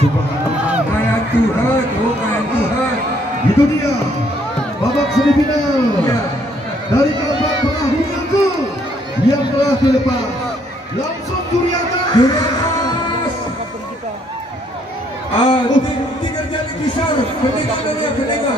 Kayak Tuhan, oh kayak Tuhan. Itu dia babak semifinal Ya. dari keempat perahu yang telah dilepas. Langsung Juriatas. Tiga jari kisar, peninggal.